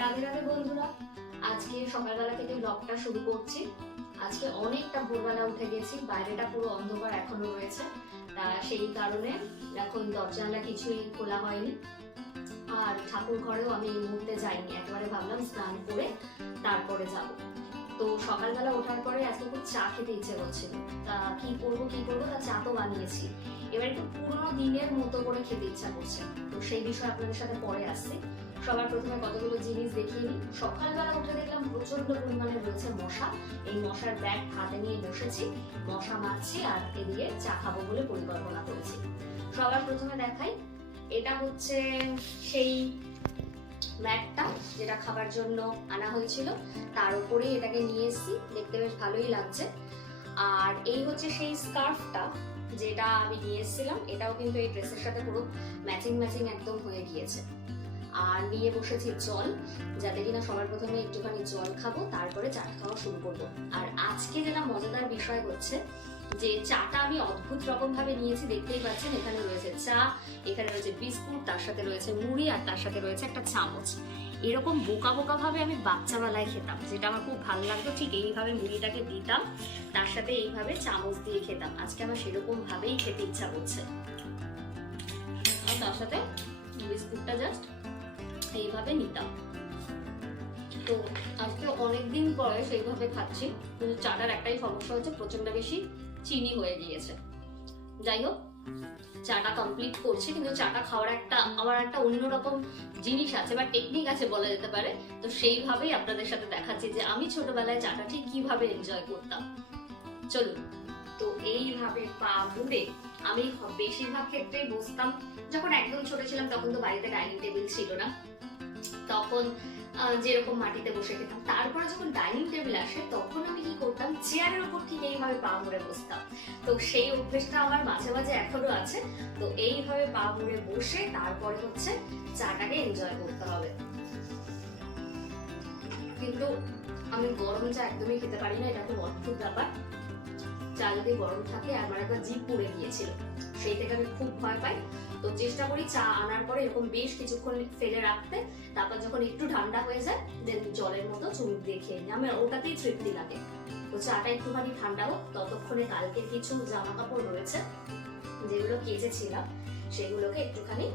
রাধে রাধে বন্ধুরা, আজকে সকালবেলা থেকে ব্লগটা শুরু করছি। আজকে অনেকটা ভোরবেলা উঠে গেছি, বাইরেটা পুরো অন্ধকার এখনও রয়েছে। তা সেই কারণে এখন কিছুই খোলা হয়নি। আর ঠাকুর ঘরেও আমি এই মুহূর্তে যাইনি, একবারে ভাবলাম স্নান করে তারপরে যাব। তো সকালবেলা ওঠার পরে আজকে খুব চা খেতে ইচ্ছে করছিল। তা কি করব, কি করব? তা চা তো বানিয়েছি। এবার একটু পুরোনো দিনের মতো করে খেতে ইচ্ছা করছে। তো সেই বিষয়ে আপনাদের সাথে পরে আসছি। সবার প্রথমে কতগুলো জিনিস দেখিয়ে নিই সকালবেলা উঠে দেখলাম প্রচণ্ড পরিমাণে রয়েছে মশা। এই মশার ব্যাগ হাতে নিয়ে বসেছি, মশা মারছি আর এদিকে চা খাব বলে পরিকল্পনা করেছি। সবার প্রথমে দেখাই, এটা হচ্ছে সেই ম্যাটটা যেটা খাবার জন্য আনা হয়েছিল। তার উপরেই এটাকে নিয়ে এসেছি, দেখতে বেশ ভালোই লাগছে। আর এই হচ্ছে সেই স্কার্ফটা যেটা আমি নিয়ে এসেছিলাম, এটাও কিন্তু এই ড্রেসের সাথে পুরো ম্যাচিং ম্যাচিং একদম হয়ে গিয়েছে। আর নিয়ে বসেছি জল, যাতে কিনা সবার প্রথমে একটুখানি জল খাব, তারপরে চা খাওয়া শুরু করব। আর আজকে যেটা মজাদার বিষয় হচ্ছে যে চাটা আমি অদ্ভুত রকম ভাবে নিয়েছি, দেখতেই পাচ্ছেন, এখানে রয়েছে চা, এখানে রয়েছে বিস্কুট, তার সাথে রয়েছে মুড়ি, আর তার সাথে রয়েছে একটা চামচ। এরকম বোকা বোকা ভাবে আমি বাচ্চাবেলায় খেতাম, যেটা আমার খুব ভালো লাগতো, ঠিক এইভাবে মুড়িটাকে দিতাম, তার সাথে এইভাবে চামচ দিয়ে খেতাম। আজকে আমার সেরকম ভাবেই খেতে ইচ্ছা করছে। আর তার সাথে বিস্কুটটা জাস্ট এইভাবে নিতাম। তো আজকে অনেকদিন পরে সেইভাবে খাচ্ছি, কিন্তু চাটার একটাই সমস্যা হচ্ছে প্রচণ্ড বেশি চিনি হয়ে গিয়েছে। যাই হোক, চাটা কমপ্লিট করছি, কিন্তু চাটা খাওয়ার একটা, আমার একটা অন্যরকম জিনিস আছে বা টেকনিক আছে বলা যেতে পারে। তো সেইভাবেই আপনাদের সাথে দেখাচ্ছি যে আমি ছোটবেলায় চাটা ঠিক কীভাবে এনজয় করতাম। চলুন, তো এইভাবে পা মুড়ে আমি বেশিরভাগ ক্ষেত্রে বসতাম। যখন একদম ছোট ছিলাম, তখন তো বাড়িতে ডাইনিং টেবিল ছিল না। তখন যেরকম মাটিতে বসে খেতাম, তারপরে যখন ডাইনিং টেবিল আসে, তখন আমি কি করতাম, চেয়ারের উপর ঠিক এইভাবে পা মুড়ে বসতাম। তো সেই অভ্যেসটা আমার মাঝে মাঝে এখনও আছে। তো এইভাবে পা মুড়ে বসে তারপরে হচ্ছে চাটাকে এনজয় করতে হবে। কিন্তু আমি গরম চা একদমই খেতে পারি না, এটা খুব অদ্ভুত ব্যাপার। চা যদি গরম থাকে, আমার একবার জিভ পুড়ে গিয়েছিল। সেই থেকে আমি খুব ভয় পাই। তো চেষ্টা করি চা আনার পরে এরকম বেশ কিছুক্ষণ ফেলে রাখতে, তারপর যখন একটু ঠান্ডা হয়ে যায় দেন জলের মতো চুমুক দিয়ে খেয়ে নিই। আমার ওটাতেই তৃপ্তি লাগে। তো চাটা একটুখানি ঠান্ডা হোক, ততক্ষণে কালকে কিছু জামা কাপড় রয়েছে, যেগুলো কেচেছিলাম, সেগুলোকে একটুখানি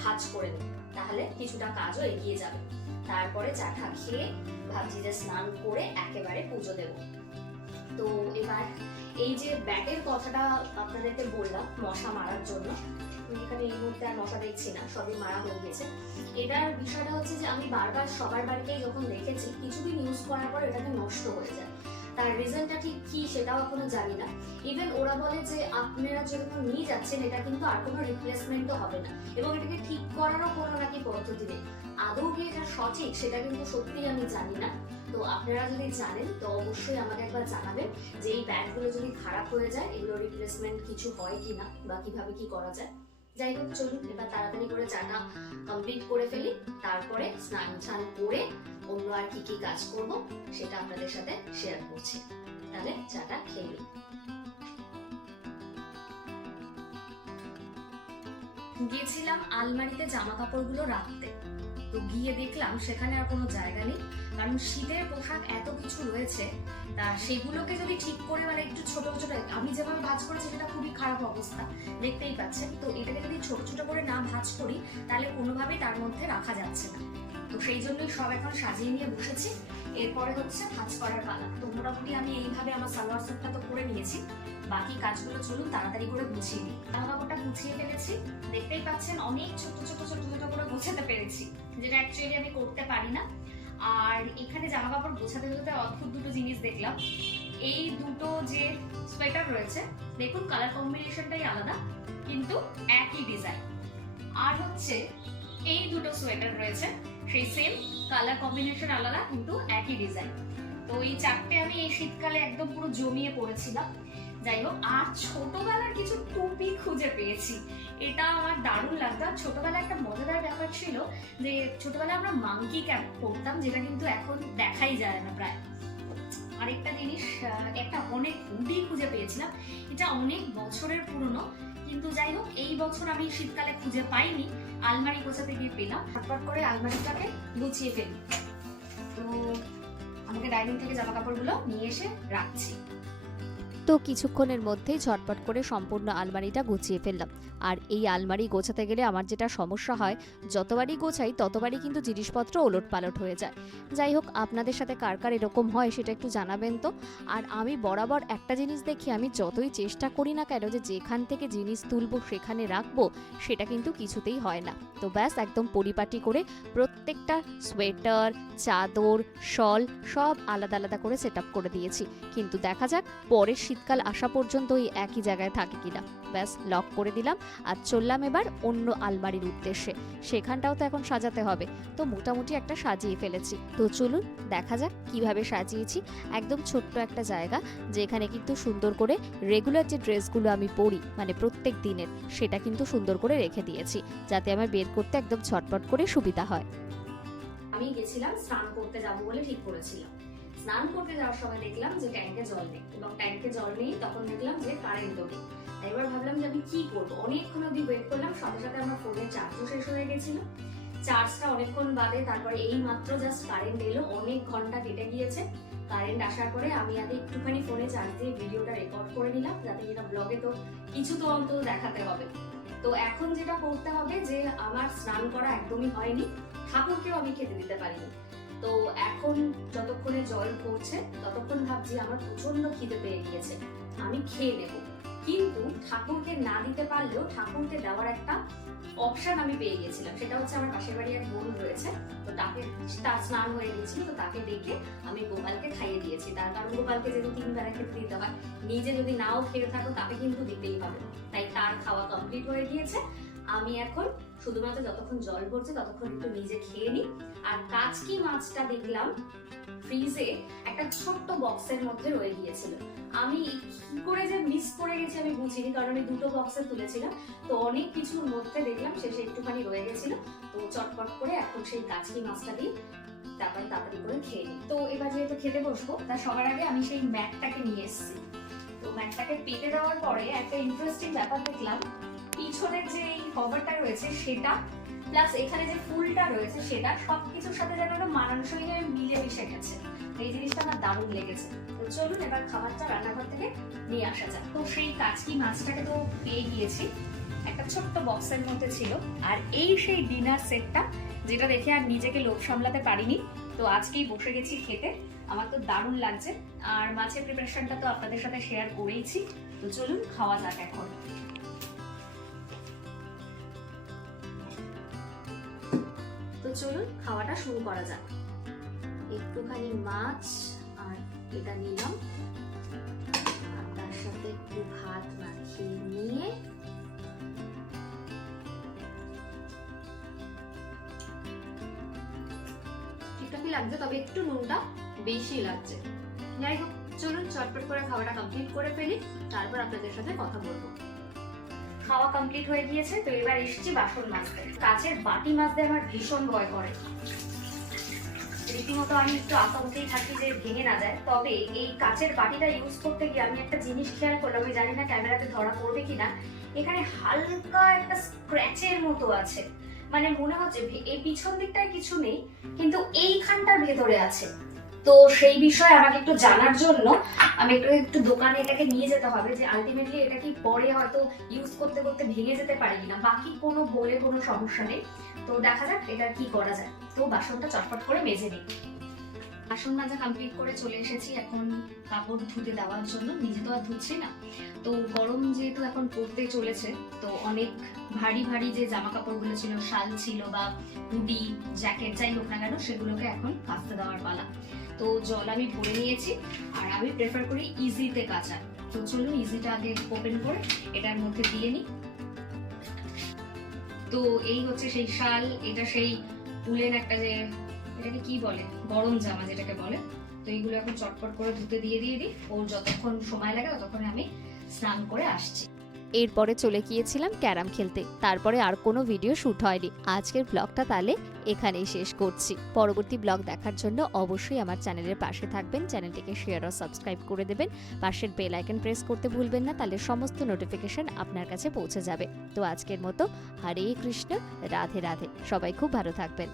ভাঁজ করে নিই। তাহলে কিছুটা কাজও এগিয়ে যাবে। তারপরে চাটা খেয়ে ভাবছি যে স্নান করে একেবারে পুজো দেব। তো এবার এই যে ব্যাটের কথাটা আপনাদেরকে বললাম, মশা মারার জন্য আমি এখানে এই মুহূর্তে আর মশা দেখছি না, সবই মারা হয়ে গেছে। এটার বিষয়টা হচ্ছে যে আমি বারবার সবার বাড়িতেই যখন দেখেছি, কিছুদিন ইউজ করার পর এটাকে নষ্ট হয়ে যায়। তার রিজনটা ঠিক কি সেটাও এখনও জানি না। ইভেন ওরা বলে যে আপনারা যেরকম নিয়ে যাচ্ছেন, এটা কিন্তু আর কোনো রিপ্লেসমেন্টও হবে না। এবং এটাকে ঠিক করারও কোনো নাকি পদ্ধতি নেই। আদৌ কি এটা সঠিক সেটা কিন্তু সত্যিই আমি জানি না। তো আপনারা যদি জানেন, তো অবশ্যই আমাকে একবার জানাবেন যে এই ব্যাগগুলো যদি খারাপ হয়ে যায় এগুলো রিপ্লেসমেন্ট কিছু হয় কি না বা কীভাবে কি করা যায়। যাই হোক, চলুন, এবার তাড়াতাড়ি করে চাটা কমপ্লিট করে ফেলি। তারপরে স্নান স্নান করে অন্য আর কি কি কাজ করব, সেটা আপনাদের সাথে শেয়ার করছি। তাহলে চাটা খেয়ে নিই। গিয়েছিলাম আলমারিতে জামা কাপড়গুলো রাখতে। তো গিয়ে দেখলাম সেখানে আর কোনো জায়গা নেই। কারণ শীতের পোশাক এত কিছু রয়েছে, তা সেগুলোকে যদি ঠিক করে মানে একটু ছোট ছোট, আমি যেভাবে ভাজ করেছি সেটা খুবই খারাপ অবস্থা, দেখতেই পাচ্ছেন। তো এটাকে যদি ছোট ছোট করে না ভাজ করি, তাহলে কোনোভাবেই তার মধ্যে রাখা যাচ্ছে না। সেই জন্যই সব এখন সাজিয়ে নিয়ে বসেছি। এরপরে হচ্ছে ভাজ করার পালা। তো মোটামুটি আমি এইভাবে আমার সালোয়ার স্যুটটা তো করে নিয়েছি। বাকি কাজগুলো চলুন তাড়াতাড়ি করে গুছিয়ে নিই। জামা কাপড়টা গুছিয়ে ফেলেছি। দেখতেই পাচ্ছেন অনেক ছোট ছোট ছোট ছোট করে গোছাতে পেরেছি, যেটা অ্যাকচুয়ালি আমি করতে পারি না। আর এখানে জামা কাপড় গোছাতে গোছাতে অদ্ভুত দুটো জিনিস দেখলাম। এই দুটো যে সোয়েটার রয়েছে, দেখুন কালার কম্বিনেশনটাই আলাদা, কিন্তু একই ডিজাইন আর হচ্ছে এই দুটো সোয়েটার রয়েছে, সেই সেম কালার কম্বিনেশন আলাদা, কিন্তু একই ডিজাইন তো এই চারটে আমি এই শীতকালে একদম পুরো জমিয়ে পড়েছিলাম। যাই হোক, আর ছোটবেলার কিছু টুপি খুঁজে পেয়েছি। এটা আমার দারুণ লাগতো। আর ছোটবেলায় একটা মজাদার ব্যাপার ছিল যে, ছোটবেলায় আমরা মাংকি ক্যাপ পরতাম, যেটা কিন্তু এখন দেখাই যায় না প্রায়। আরেকটা জিনিস একটা অনেক হুডি খুঁজে পেয়েছিলাম। এটা অনেক বছরের পুরনো। কিন্তু যাই হোক এই বছর আমি শীতকালে খুঁজে পাইনি, আলমারি গোছাতে গিয়ে পেলাম। ফটফট করে আলমারিটাকে গুছিয়ে ফেলি। তো আমাকে ডাইনিং থেকে জামা কাপড়গুলো নিয়ে এসে রাখছি। তো কিছুক্ষণের মধ্যেই ঝটপট করে সম্পূর্ণ আলমারিটা গুছিয়ে ফেললাম। আর এই আলমারি গোছাতে গেলে আমার যেটা সমস্যা হয়, যতবারই গোছাই ততবারই কিন্তু জিনিসপত্র ওলট পালট হয়ে যায়। যাই হোক, আপনাদের সাথে কার কার এরকম হয় সেটা একটু জানাবেন তো। আর আমি বরাবর একটা জিনিস দেখি, আমি যতই চেষ্টা করি না কেন যে যেখান থেকে জিনিস তুলবো সেখানে রাখব, সেটা কিন্তু কিছুতেই হয় না। তো ব্যাস, একদম পরিপাটি করে প্রত্যেকটা সোয়েটার, চাদর, শল সব আলাদা আলাদা করে সেট করে দিয়েছি। কিন্তু দেখা যাক, পরের শীতকাল আসা পর্যন্ত ওই একই জায়গায় থাকে কিনা? ব্যাস লক করে দিলাম আর চললাম এবার অন্য আলমারির উদ্দেশ্যে। সেখানটাও তো এখন সাজাতে হবে। তো মোটামুটি একটা সাজিয়ে ফেলেছি। তো চলুন, দেখা যাক কীভাবে সাজিয়েছি। একদম ছোট্ট একটা জায়গা, যেখানে কিন্তু সুন্দর করে রেগুলার যে ড্রেসগুলো আমি পরি মানে প্রত্যেক দিনের, সেটা কিন্তু সুন্দর করে রেখে দিয়েছি, যাতে আমার বের করতে একদম ঝটপট করে সুবিধা হয়। আমি গেছিলাম স্নান করতে যাব বলে ঠিক করেছিলাম। স্নান করতে যাওয়ার সময় দেখলাম যে ট্যাঙ্কে জল নেই এবং ট্যাঙ্কে জল নেই তখন দেখলাম যে কারেন্টও নেই। এবার ভাবলাম যে আমি কি করব? অনেকক্ষণ অব্দি ওয়েট করলাম, সাথে সাথে আমার ফোনের চার্জও শেষ হয়ে গেছিল। চার্জটা অনেকক্ষণ বাদে তারপরে এই মাত্র জাস্ট কারেন্ট এলো, অনেক ঘণ্টা কেটে গিয়েছে। কারেন্ট আসার পরে আমি আগে একটুখানি ফোনে চার্জ দিয়ে ভিডিওটা রেকর্ড করে নিলাম, যাতে কিনা ব্লগে তো কিছু তো অন্তত দেখাতে হবে। তো এখন যেটা করতে হবে যে, আমার স্নান করা একদমই হয়নি। ঠাকুরকেও আমি খেতে দিতে পারিনি। তো এখন যতক্ষণে জল পড়ছে, ততক্ষণ ভাবছি আমার প্রচণ্ড খিদে পেয়ে গিয়েছে। আমি খেয়ে নেব। কিন্তু ঠাকুরকে না দিতে পারলেও ঠাকুরকে দেওয়ার একটা অপশন আমি পেয়ে গেছিলাম সেটা হচ্ছে আমার পাশের বাড়ি এক বোন রয়েছে। তো তাকে তার স্নান হয়ে গেছিল, তো তাকে ডেকে আমি গোপালকে খাইয়ে দিয়েছি। তার কারণ গোপালকে যেহেতু তিন বেলা খেতে দিতে হয়, নিজে যদি নাও খেয়ে থাকো তাকে কিন্তু দিতেই হবে তাই তার খাওয়া কমপ্লিট হয়ে গিয়েছে। আমি এখন শুধুমাত্র যতক্ষণ জল পড়ছে ততক্ষণ একটু নিজে খেয়ে নিই। আর কাচকি মাছটা দেখলাম ফ্রিজে একটা ছোট্ট বক্সের মধ্যে রয়ে গিয়েছিল। আমি কি করে যে মিস করে গেছি আমি বুঝিনি, কারণ আমি দুটো বক্সে তুলেছিলাম। তো অনেক কিছুর মধ্যে দেখলাম শেষে একটুখানি রয়ে গেছিল। তো চটপট করে এখন সেই কাচকি মাছটা দিই তারপরে তাড়াতাড়ি করে খেয়ে নিই। তো এবার যেহেতু খেতে বসবো তার সবার আগে আমি সেই ম্যাটটাকে নিয়ে এসেছি। তো ম্যাটটাকে পেটে দেওয়ার পরে একটা ইন্টারেস্টিং ব্যাপার দেখলাম পিছনের যে এই কভারটা রয়েছে সেটা প্লাস এখানে যে ফুলটা রয়েছে সেটা, সবকিছুর সাথে যেন একটা মানানসই হয়ে মিলে মিশে গেছে। এই জিনিসটা আমার দারুণ লেগেছে। তো চলুন এবার খাবারটা রান্নাঘর থেকে নিয়ে আসা যাক। তো সেই কাচকি মাছটাকে তো পেয়ে গিয়েছি। একটা ছোট্ট বক্সের মধ্যে ছিল। আর এই সেই ডিনার সেটটা যেটা দেখে আর নিজেকে লোভ সামলাতে পারিনি, তো আজকেই বসে গেছি খেতে। আমার তো দারুণ লাগছে। আর মাছের প্রিপারেশনটা তো আপনাদের সাথে শেয়ার করেইছি। তো চলুন খাওয়া যাক এখন। চলুন খাওয়াটা শুরু করা যাক। একটুখানি মাছ আর এটা নিলাম। তার সাথে একটু ভাত মাখিয়ে নিয়ে লাগছে? তবে একটু নুনটা বেশি লাগছে। যাই হোক, চলুন চটপট করে খাওয়াটা কমপ্লিট করে ফেলি। তারপর আপনাদের সাথে কথা বলব। খাওয়া কমপ্লিট হয়ে গিয়েছে, তো এবার এসেছি বাসন মাজতে। কাচের বাটি মাজতে আমার ভীষণ ভয় করে। রীতিমতো আমি একটু আতঙ্কেই থাকি যে ভেঙে না যায়। তবে এই কাচের বাটিটা ইউজ করতে গিয়ে আমি একটা জিনিস খেয়াল করলাম, আমি জানি না ক্যামেরাতে ধরা পড়বে কিনা। এখানে হালকা একটা স্ক্র্যাচের মতো আছে। মানে মনে হচ্ছে এই পিছন দিকটায় কিছু নেই, কিন্তু এইখানটার ভেতরে আছে। তো সেই বিষয়ে আমাকে একটু জানার জন্য আমি একটু একটু দোকানে এটাকে নিয়ে যেতে হবে যে আলটিমেটলি এটা কি পরে হয়তো ইউজ করতে করতে ভেঙে যেতে পারে কিনা। বাকি কোনো বলে কোনো সমস্যা নেই। তো দেখা যাক এটা কি করা যায়। তো বাসনটা চটপট করে মেজে নিই। বাসন মাজা কমপ্লিট করে চলে এসেছি এখন কাপড় ধুতে দেওয়ার জন্য। নিজে তো আর ধুচ্ছি না। তো গরম যেহেতু এখন পড়তে চলেছে, তো অনেক ভারী ভারী যে জামা কাপড়গুলো ছিল, শাল ছিল বা হুডি, জ্যাকেট যাই হোক না কেন, সেগুলোকে এখন কাচতে দেওয়ার পালা। তো জল আমি ভরে নিয়েছি, আর আমি প্রেফার করি ইজিতে কাঁচা। তো চলুন ইজিটা আগে ওপেন করে এটার মধ্যে দিয়ে নিই। তো এই হচ্ছে সেই শাল, এটা সেই উলেন একটা যে, এটাকে কি বলে? গরম জামা যেটাকে বলে। তো এইগুলো এখন চটপট করে ধুতে দিয়ে দিয়ে দিই। ওর যতক্ষণ সময় লাগে ততক্ষণে আমি স্নান করে আসছি। এরপরে চলে গিয়েছিলাম ক্যারাম খেলতে। তারপরে আর কোনো ভিডিও শ্যুট হয়নি। আজকের ব্লগটা তাহলে এখানেই শেষ করছি। পরবর্তী ব্লগ দেখার জন্য অবশ্যই আমার চ্যানেলের পাশে থাকবেন। চ্যানেলটিকে শেয়ার ও সাবস্ক্রাইব করে দেবেন। পাশের বেল আইকন প্রেস করতে ভুলবেন না, তাহলে সমস্ত নোটিফিকেশন আপনার কাছে পৌঁছে যাবে। তো আজকের মতো হরে কৃষ্ণ, রাধে রাধে। সবাই খুব ভালো থাকবেন।